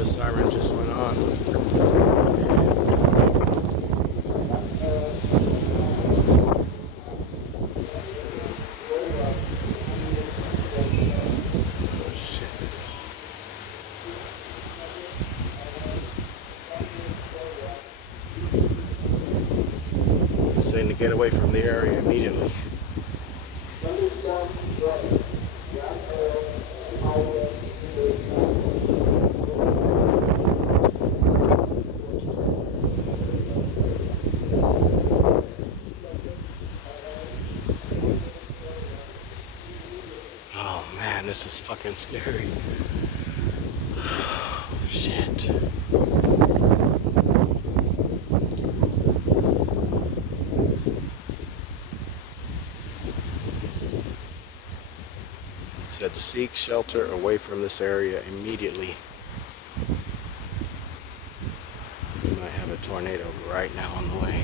tornado siren just went on. Oh shit. He's saying to get away from the area immediately. Oh man, this is fucking scary. Oh, shit. It said seek shelter away from this area immediately. We might have a tornado right now on the way.